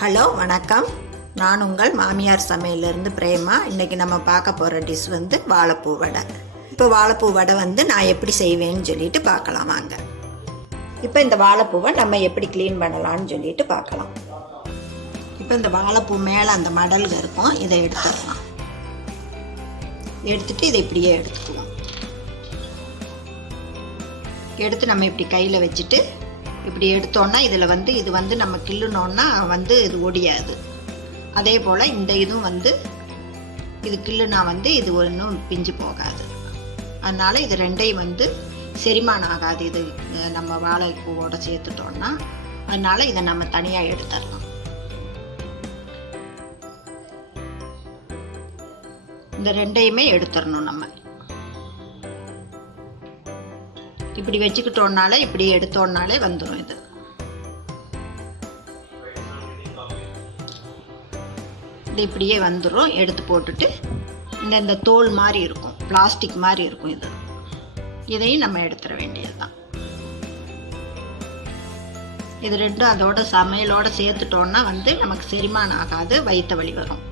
Hello வணக்கம். நான் உங்கள் மாமியார் சமையலிருந்து பிரேமா. இன்றைக்கி நம்ம பார்க்க போகிற டிஷ் வந்து வாழைப்பூ வடை. இப்போ வாழைப்பூ வடை வந்து நான் எப்படி செய்வேன்னு சொல்லிட்டு பார்க்கலாம் வாங்க. இப்போ இந்த வாழைப்பூவை நம்ம எப்படி க்ளீன் பண்ணலான்னு சொல்லிட்டு பார்க்கலாம். இப்போ இந்த வாழைப்பூ மேலே அந்த மடல்கள் இருக்கும், இதை எடுத்துடலாம். எடுத்துட்டு இதை இப்படியே எடுத்துக்குவோம். எடுத்து நம்ம இப்படி கையில் வச்சுட்டு இப்படி எடுத்தோன்னா இதில் வந்து இது வந்து நம்ம கிள்ளுனோன்னா வந்து இது ஒடியாது. அதே போல் இந்த இதுவும் வந்து இது கிள்ளுனா வந்து இது ஒன்றும் பிஞ்சு போகாது. அதனால் இது ரெண்டையும் வந்து செரிமானம் ஆகாது இது நம்ம வாழைப்பூவோடு சேர்த்துட்டோன்னா. அதனால் இதை நம்ம தனியாக எடுத்துடலாம். இந்த ரெண்டையுமே எடுத்துடணும். நம்ம இப்படி வச்சுக்கிட்டோன்னாலே இப்படி எடுத்தோன்னாலே வந்துடும். இது இப்படியே வந்துடும். எடுத்து போட்டுட்டு இந்த தோல் மாதிரி இருக்கும், பிளாஸ்டிக் மாதிரி இருக்கும், இதையும் நம்ம எடுத்துட வேண்டியது தான். இது ரெண்டும் அதோட சமையலோட சேர்த்துட்டோன்னா வந்து நமக்கு செரிமானம் ஆகாது, வயிற்று வலி வரும்.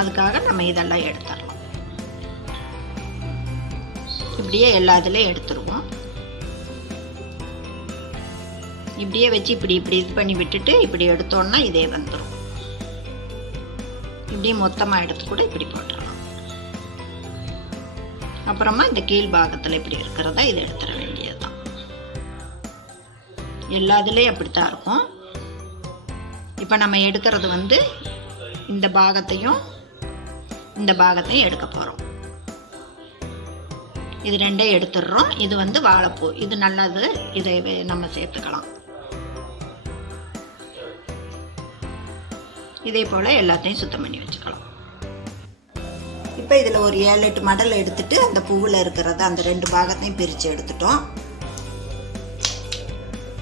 அதுக்காக நம்ம இதெல்லாம் எடுத்துடலாம். இப்படியே எல்லா இதுலையும் எடுத்துருவோம். இப்படியே வச்சு இப்படி இப்படி இது பண்ணி விட்டுட்டு இப்படி எடுத்தோன்னா இதே வந்துடும். இப்படியே மொத்தமாக எடுத்து கூட இப்படி போட்டுடலாம். அப்புறமா இந்த கீழ் பாகத்தில் இப்படி இருக்கிறதா இதை எடுத்துட வேண்டியதுதான். எல்லா இதுலேயும் அப்படித்தான் இருக்கும். இப்போ நம்ம எடுக்கிறது வந்து இந்த பாகத்தையும் இந்த பாகத்தையும் எடுக்க போகிறோம். இது ரெண்டையும் எடுத்துடுறோம். இது வந்து வாழைப்பூ, இது நல்லது, இதை நம்ம சேர்த்துக்கலாம். இதே போல் எல்லாத்தையும் சுத்தம் பண்ணி வச்சுக்கலாம். இப்போ இதில் ஒரு 7-8 மடல் எடுத்துட்டு அந்த பூவில் இருக்கிறத அந்த 2 பாகத்தையும் பிரித்து எடுத்துட்டோம்.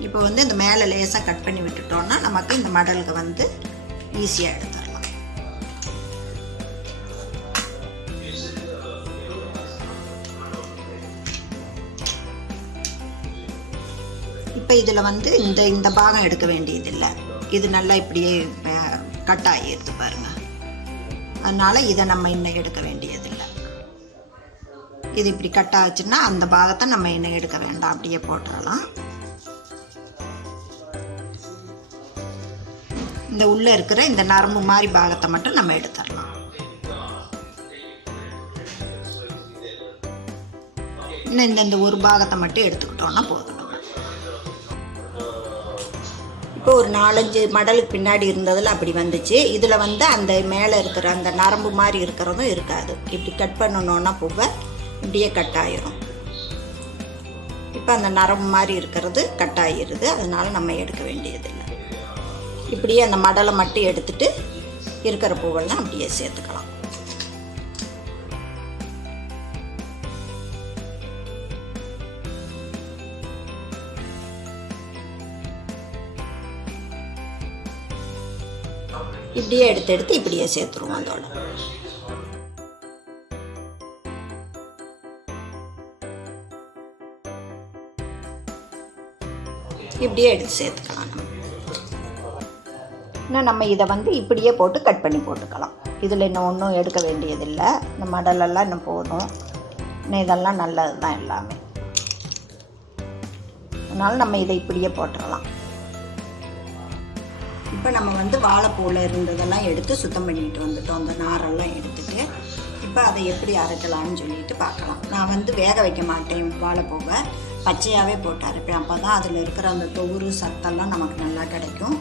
இப்போ வந்து இந்த மேலே லேசாக கட் பண்ணி விட்டுட்டோம்னா நமக்கு இந்த மடலுக்கு வந்து ஈஸியாக எடுத்துடலாம். இப்போ இதில் வந்து இந்த பாகம் எடுக்க வேண்டியதில்லை. இது நல்லா இப்படியே கட் ஆகிடுது பாருங்கள். அதனால் இதை நம்ம இன்னும் எடுக்க வேண்டியதில்லை. இது இப்படி கட் ஆச்சுன்னா அந்த பாகத்தை நம்ம இன்னும் எடுக்க வேண்டாம், அப்படியே போட்டுடலாம். இந்த உள்ளே இருக்கிற இந்த நரம்பு மாதிரி பாகத்தை மட்டும் நம்ம எடுத்துடலாம். இன்னும் இந்த ஒரு பாகத்தை மட்டும் எடுத்துக்கிட்டோன்னா போதும். இப்போ ஒரு 4-5 மடலுக்கு பின்னாடி இருந்ததில் அப்படி வந்துச்சு. இதில் வந்து அந்த மேலே இருக்கிற அந்த நரம்பு மாதிரி இருக்கிறதும் இருக்காது. இப்படி கட் பண்ணணுன்னா பூவை இப்படியே கட் ஆகிரும். இப்போ அந்த நரம்பு மாதிரி இருக்கிறது கட் ஆகிடுது. அதனால் நம்ம எடுக்க வேண்டியதில்லை. இப்படியே அந்த மடலை மட்டும் எடுத்துட்டு இருக்கிற பூவெல்லாம் அப்படியே சேர்த்துக்கலாம். இப்படியே எடுத்து இப்படியே சேர்த்துருவோம். அதோட இப்படியே எடுத்து சேர்த்துக்கலாம். இன்னும் நம்ம இதை வந்து இப்படியே போட்டு கட் பண்ணி போட்டுக்கலாம். இதில் இன்னும் ஒன்றும் எடுக்க வேண்டியதில்லை. இந்த மடலெல்லாம் இன்னும் போதும். இன்னும் இதெல்லாம் நல்லது தான் எல்லாமே. அதனால் நம்ம இதை இப்படியே போட்டுடலாம். இப்போ நம்ம வந்து வாழைப்பூவில் இருந்ததெல்லாம் எடுத்து சுத்தம் பண்ணிட்டு வந்துட்டோம். அந்த நாரெல்லாம் எடுத்துட்டு இப்போ அதை எப்படி அரைக்கலான்னு சொல்லிட்டு பார்க்கலாம். நான் வந்து வேக வைக்க மாட்டேன், வாழைப்பூவை பச்சையாகவே போட்டு அரைப்பேன். அப்போ தான் அதில் இருக்கிற அந்த தொகுறு சத்தெல்லாம் நமக்கு நல்லா கிடைக்கும்.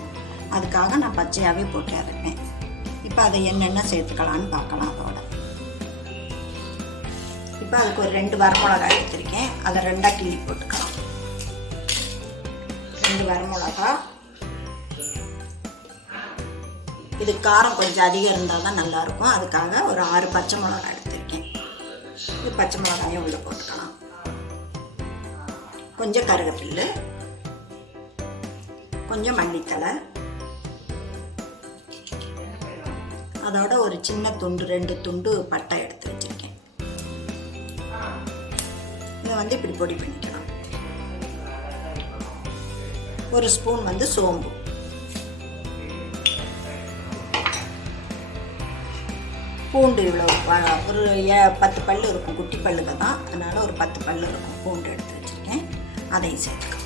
அதுக்காக நான் பச்சையாகவே போட்டு அரைப்பேன். இப்போ அதை என்னென்ன சேர்த்துக்கலான்னு பார்க்கலாம். அதோட இப்போ அதுக்கு ஒரு 2 வரமிளகாய் எடுத்திருக்கேன். அதை 2ஆக கிள்ளி போட்டுக்கலாம். 2 வரமிளகா. இது காரம் கொஞ்சம் அதிகம் இருந்தால் தான் நல்லாயிருக்கும். அதுக்காக ஒரு 6 பச்சை மிளகாய் எடுத்திருக்கேன். இது பச்சை மிளகாயும் உள்ளே போட்டுக்கலாம். கொஞ்சம் கருவேப்பிலை, கொஞ்சம் மல்லித்தலை, அதோட ஒரு சின்ன துண்டு 2 துண்டு பட்டை எடுத்து வச்சுருக்கேன். இதை வந்து இப்படி பொடி பண்ணிக்கலாம். ஒரு ஸ்பூன் வந்து சோம்பு, பூண்டு இவ்வளோ ஒரு 10 பல் இருக்கும், குட்டி பல்லுங்க தான், அதனால் ஒரு 10 பல் இருக்கும் பூண்டு எடுத்து வச்சுருக்கேன். அதையும் சேர்த்துக்கலாம்.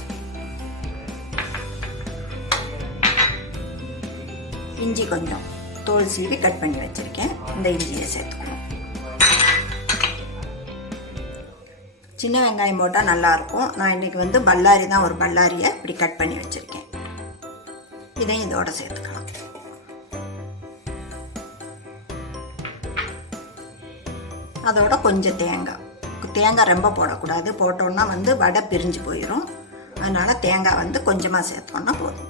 இஞ்சி கொஞ்சம் தோல் சீவி கட் பண்ணி வச்சுருக்கேன், இந்த இஞ்சியை சேர்த்துக்கணும். சின்ன வெங்காயம் போட்டால் நல்லாயிருக்கும். நான் இன்றைக்கி வந்து பல்லாரி தான், ஒரு பல்லாரியை இப்படி கட் பண்ணி வச்சுருக்கேன். இதையும் இதோட சேர்த்துக்கலாம். அதோட கொஞ்சம் தேங்காய் ரொம்ப போடக்கூடாது, போட்டோன்னா வந்து வடை பிரிஞ்சு போயிடும். அதனால் தேங்காய் வந்து கொஞ்சமாக சேர்த்தோன்னா போதும்.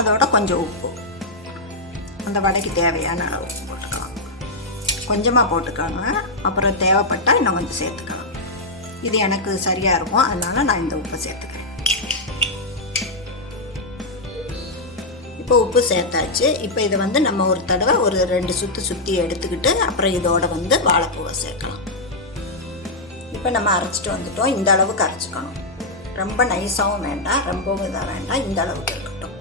அதோட கொஞ்சம் உப்பு, அந்த வடைக்கு தேவையான அளவு உப்பு போட்டுக்கலாம். கொஞ்சமாக போட்டுக்கோங்க, அப்புறம் தேவைப்பட்டால் இன்னும் கொஞ்சம் சேர்த்துக்கலாம். இது எனக்கு சரியாக இருக்கும், அதனால் நான் இந்த உப்பை சேர்த்துக்கிறேன். இப்போ உப்பு சேர்த்தாச்சு. இப்போ இதை வந்து நம்ம ஒரு தடவை ஒரு 2 சுற்றி எடுத்துக்கிட்டு அப்புறம் இதோட வந்து வாழைப்பூவை சேர்க்கலாம். இப்போ நம்ம அரைச்சிட்டு வந்துட்டோம். இந்த அளவுக்கு அரைச்சிக்கணும், ரொம்ப நைஸாகவும் வேண்டாம், ரொம்பவும் இதாக வேண்டாம், இந்த அளவுக்கு இருக்கட்டும்.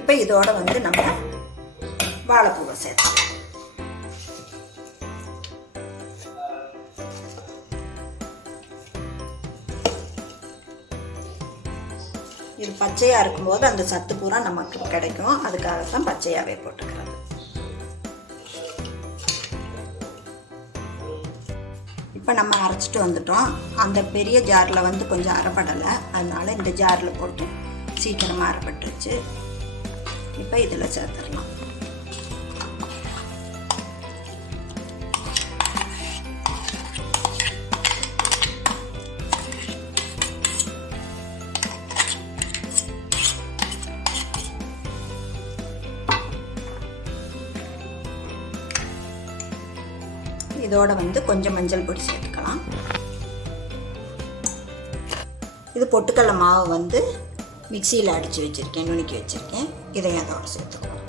இப்போ இதோட வந்து நம்ம வாழைப்பூவை சேர்த்தலாம். இது பச்சையாக இருக்கும்போது அந்த சத்து பூரா நமக்கு கிடைக்கும், அதுக்காக தான் பச்சையாகவே போட்டுக்கிறது. இப்போ நம்ம அரைச்சிட்டு வந்துட்டோம். அந்த பெரிய ஜாரில் வந்து கொஞ்சம் அரைப்படலை, அதனால் இந்த ஜாரில் போட்டு சீக்கிரமாக அரைப்பட்டுருச்சு. இப்போ இதில் சேர்த்துடலாம். இதோட வந்து கொஞ்சம் மஞ்சள் பொடி சேர்த்துக்கலாம். இது பொட்டுக்கடலை மாவு வந்து மிக்சியில் அடித்து வச்சுருக்கேன், நுணுக்கி வச்சுருக்கேன். இதையும் அதோட சேர்த்துக்கலாம்.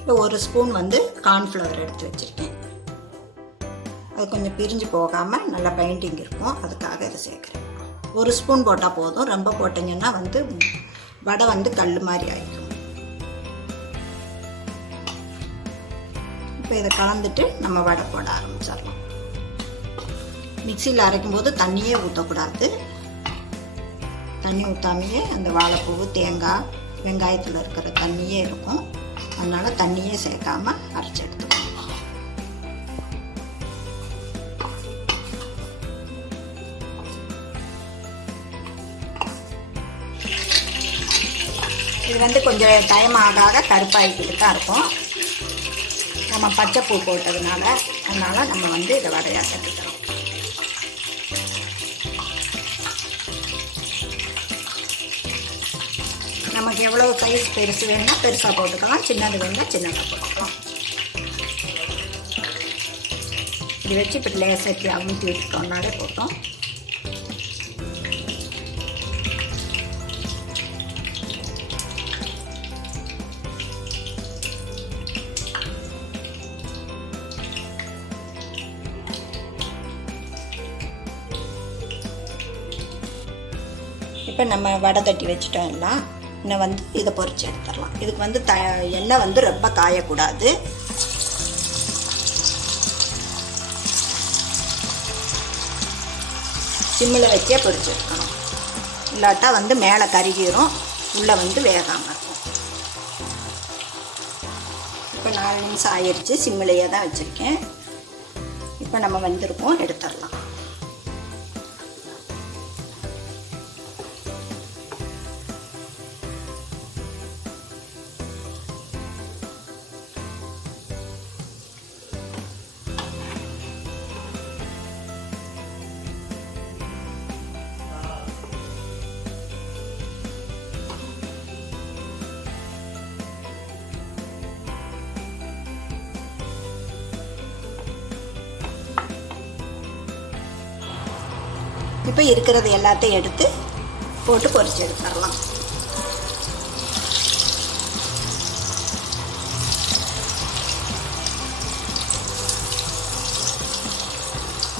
இப்போ 1 ஸ்பூன் வந்து கார்ன்ஃப்ளவர் எடுத்து வச்சுருக்கேன். அது கொஞ்சம் பிரிஞ்சு போகாமல் நல்லா பைண்டிங் இருக்கும், அதுக்காக இதை சேர்க்குறேன். 1 ஸ்பூன் போட்டால் போதும், ரொம்ப போட்டிங்கன்னா வந்து வடை வந்து கல் மாதிரி ஆகிடும். இப்போ இதை கலந்துட்டு நம்ம வடை போட ஆரம்பிச்சிடலாம். மிக்சியில் அரைக்கும் போது தண்ணியே ஊற்றக்கூடாது. தண்ணி ஊற்றாமையே அந்த வாழைப்பூ, தேங்காய், வெங்காயத்தில் இருக்கிற தண்ணியே இருக்கும். அதனால் தண்ணியே சேர்க்காம அரைச்சி எடுத்துக்கணும். இது வந்து கொஞ்சம் டைம் ஆக கருப்பாகிக்கிட்டு தான் இருக்கும், நம்ம பச்சைப்பூ போட்டதுனால. அதனால் நம்ம வந்து இதை வடையாக கட்டிக்கிறோம். நமக்கு எவ்வளோ சைஸ் பெருசு வேணும்னா பெருசாக போட்டுக்கலாம், சின்னது வேணும்னா சின்னதாக போட்டுக்கலாம். இப்படி வச்சு இப்படி லேசாக அமுத்தி விட்டுட்டோம்னாலே போட்டோம். இப்போ நம்ம வடை தட்டி வச்சுட்டோம் எல்லாம். இன்னும் வந்து இதை பொரிச்சு எடுத்துடலாம். இதுக்கு வந்து எண்ணெய் வந்து ரொம்ப காயக்கூடாது. சிம்மில் வச்சே பொரிச்சு எடுக்கணும், இல்லாட்டா வந்து மேலே கருகிரும், உள்ளே வந்து வேகாமல் இருக்கும். இப்போ 4 நிமிஷம் ஆயிடுச்சு, சிம்மிலேயே தான் வச்சுருக்கேன். இப்போ நம்ம வந்திருக்கோம், எடுத்துடலாம். இப்போ இருக்கிறது எல்லாத்தையும் எடுத்து போட்டு பொரிச்சு எடுத்துடலாம்.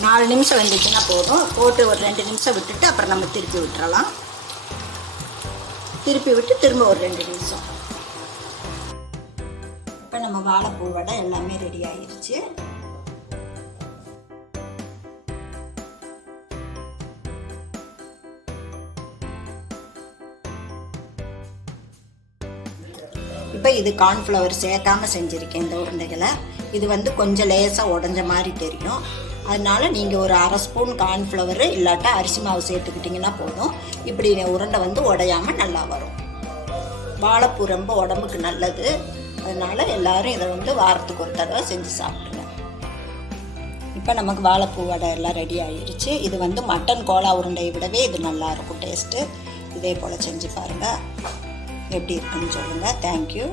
4 நிமிஷம் வந்துச்சுன்னா போதும். போட்டு ஒரு 2 நிமிஷம் விட்டுட்டு அப்புறம் நம்ம திருப்பி விட்டுறலாம். திருப்பி விட்டு திரும்ப ஒரு 2 நிமிஷம். இப்போ நம்ம வாழைப்பூ வடை எல்லாமே ரெடி ஆயிடுச்சு. இப்போ இது கார்ன்ஃப்ளவர் சேர்க்காமல் செஞ்சுருக்கேன் இந்த உருண்டைகளை. இது வந்து கொஞ்சம் லேசாக உடஞ்ச மாதிரி தெரியும். அதனால நீங்கள் ஒரு 1/2 ஸ்பூன் கார்ன்ஃப்ளவர் இல்லாட்டா அரிசி மாவு சேர்த்துக்கிட்டிங்கன்னா போதும். இப்படி உருண்டை வந்து உடையாமல் நல்லா வரும். வாழைப்பூ ரொம்ப உடம்புக்கு நல்லது. அதனால் எல்லோரும் இதை வந்து வாரத்துக்கு ஒரு தடவை செஞ்சு சாப்பிடுங்க. இப்போ நமக்கு வாழைப்பூ வடை எல்லாம் ரெடி ஆகிடுச்சு. இது வந்து மட்டன் கோலா உருண்டையை விடவே இது நல்லாயிருக்கும் டேஸ்ட்டு. இதே போல் செஞ்சு பாருங்கள். எப்படி இருக்குன்னு சொல்லுங்கள். தேங்க்யூ.